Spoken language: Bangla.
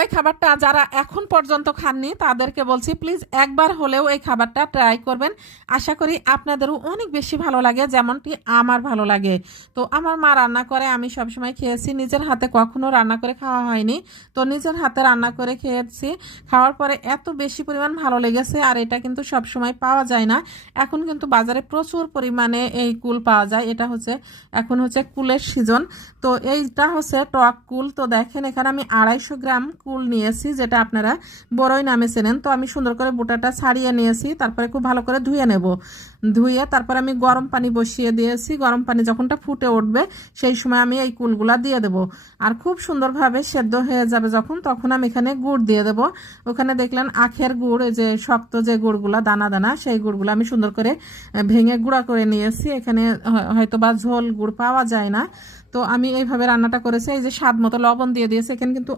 এই খাবারটা যারা এখন পর্যন্ত খাননি তাদেরকে বলছি প্লিজ একবার হলেও এই খাবারটা ট্রাই করবেন। আশা করি আপনাদেরও অনেক বেশি ভালো লাগে যেমনটি আমার ভালো লাগে। তো আমার মা রান্না করে, আমি সবসময় খেয়েছি, নিজের হাতে কখনো রান্না করে খাওয়া হয়নি, তো নিজের হাতে রান্না করে খেয়েছি। খাওয়ার পরে এত বেশি পরিমাণ ভালো লেগেছে। আর এটা কিন্তু সবসময় পাওয়া যায় না, এখন কিন্তু বাজারে প্রচুর পরিমাণে এই কুল পাওয়া যায়। এটা হচ্ছে এখন হচ্ছে কুলের সিজন। তো এইটা হচ্ছে টক কুল। তো দেখেন এখানে আমি 250 গ্রাম কুল নিয়েছি, যেটা আপনারা বড়ই নামে চেনেন। তো আমি সুন্দর করে বোটাটা ছাড়িয়ে নিয়েছি, তারপরে খুব ভালো করে ধুয়ে নেব। ধুয়ে তারপর আমি গরম পানি বসিয়ে দিয়েছি। গরম পানি যখনটা ফুটে উঠবে সেই সময় আমি এই কুলগুলা দিয়ে দেব। আর খুব সুন্দরভাবে সেদ্ধ হয়ে যাবে যখন, তখন আমি এখানে গুড় দিয়ে দেব। ওখানে দেখলেন আখের গুড়, এই যে শক্ত যে গুড়গুলা দানা দানা, সেই গুড়গুলো আমি সুন্দর করে ভেঙে গুঁড়া করে নিয়েছি। এখানে হয়তো বা ঝোল গুড় পাওয়া যায় না, তো আমি এইভাবে রান্নাটা করেছি। এই যে স্বাদ মতো লবণ দিয়ে দিয়েছি। এখানে কিন্তু